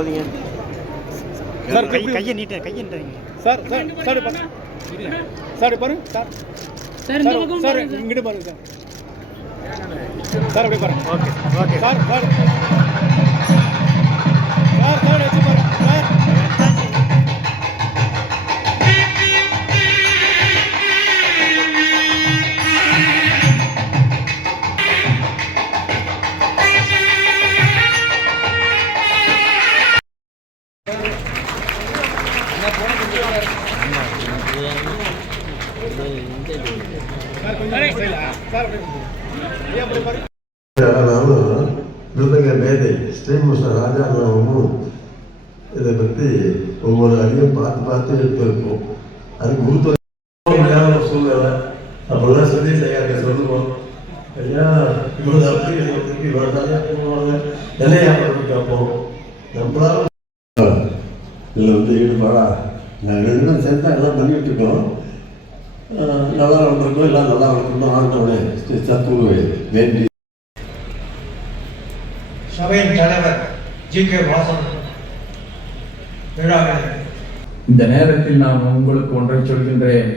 போகாதீங்க சார். கையை நீட்டுறீங்க sir. Sir பாருங்க சார். பாருங்க சார். சார் இங்கிட்டு பாருங்க சார். சார் அப்படியே பாருங்க. Okay okay sir. Sir sir sir வச்சு பாருங்க சார். மேதை ஸ்ரீமுஷ ராஜா இதை பற்றி ஒவ்வொரு அடியும் பார்த்து எடுத்துருப்போம். அதுக்கு மூத்த முடியாத சூழ்நிலை அப்போதான் சொல்லி ஐயா சொல்லுவோம். ஐயா இவ்வளோ அப்படி இவ்வளோ போவாங்க நிலையா கேட்போம். நம்மளால இதில் ஈடுபாடா நாங்கள் ரெண்டும் சேர்த்தா எல்லாம் பண்ணிட்டு இருக்கோம். நல்லா வளர்ந்துருக்கோம், எல்லாம் நல்லா வளர்க்கணும். ஆண்டவனே சத்துருவை வேண்டி சபையின் தலைவர் ஜி.கே. வாசன் இந்த நேரத்தில் நான் உங்களுக்கு ஒன்றை சொல்கின்றேன்.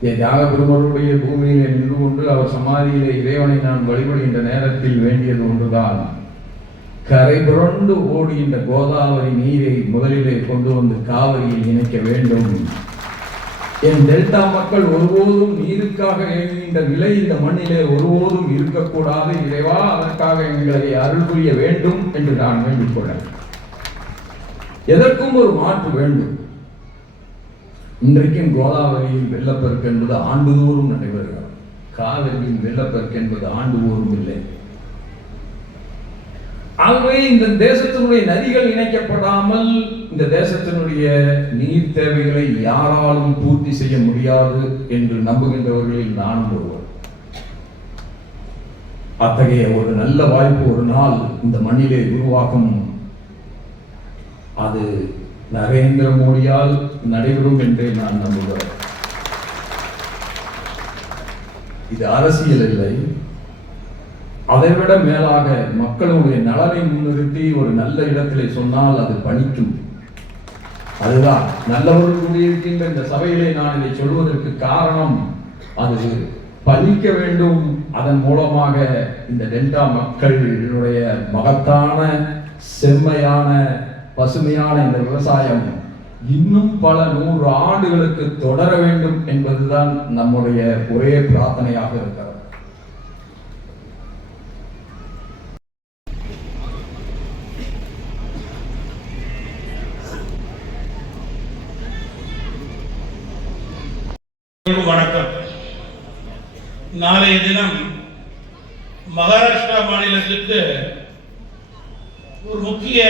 தியாக பெருமருடைய பூமியிலே நின்று கொண்டு அவர் சமாதியிலே இறைவனை நான் வழிபடுகின்ற நேரத்தில் வேண்டியது ஒன்றுதான். கரை புரண்டு ஓடுகின்ற கோதாவரி நீரை முதலிலே கொண்டு வந்து காவிரியில் இணைக்க வேண்டும். என் டெல்டா மக்கள் ஒருபோதும் நீருக்காக இயங்குகின்ற நிலை இந்த மண்ணிலே ஒருபோதும் இருக்கக்கூடாது. இறைவா, அதற்காக எங்களை அருள் புரிய வேண்டும் என்று நான் வேண்டிக் கொள்ள. எதற்கும் ஒரு மாற்று வேண்டும். இன்றைக்கும் கோதாவரியில் வெள்ளப்பெருக்கு என்பது ஆண்டுதோறும் நடைபெறுகிறது. காவிரியில் வெள்ளப்பெருக்கு என்பது ஆண்டுதோறும் இல்லை. ஆகவே இந்த தேசத்தினுடைய நதிகள் இணைக்கப்படாமல் இந்த தேசத்தினுடைய நீர் தேவைகளை யாராலும் பூர்த்தி செய்ய முடியாது என்று நம்புகின்றவர்களில் நானும் ஒருவர். அத்தகைய ஒரு நல்ல வாய்ப்பு ஒரு நாள் இந்த மண்ணிலே உருவாகும். அது நரேந்திர மோடியால் நடைபெறும் என்றே நான் நம்புகிறேன். இது அரசியல் இல்லை. அதைவிட மேலாக மக்களுடைய நலனை முன்னிறுத்தி ஒரு நல்ல இடத்திலே சொன்னால் அது பணிக்கும். அதுதான் நல்லவர்கள் கூடியிருக்கின்ற இந்த சபையிலே நான் இதை சொல்வதற்கு காரணம், அது பலிக்க வேண்டும். அதன் மூலமாக இந்த டெல்டா மக்களுடைய மகத்தான செம்மையான பசுமையான இந்த விவசாயம் இன்னும் பல 100 ஆண்டுகளுக்கு தொடர வேண்டும் என்பதுதான் நம்முடைய ஒரே பிரார்த்தனையாக இருக்கிறது. வணக்கம். நாளைய தினம் மகாராஷ்டிரா மாநிலத்திற்கு ஒரு முக்கிய